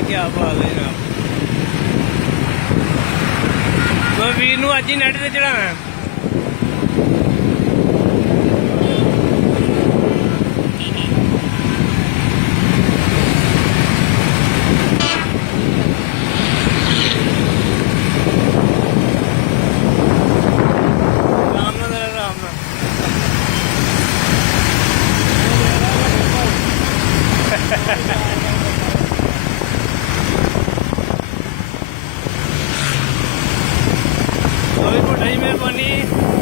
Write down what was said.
है, क्या बात है जनाब। तो वीर नूं अज ही नेट ते चढ़ाना है। तो भी मेहरबानी।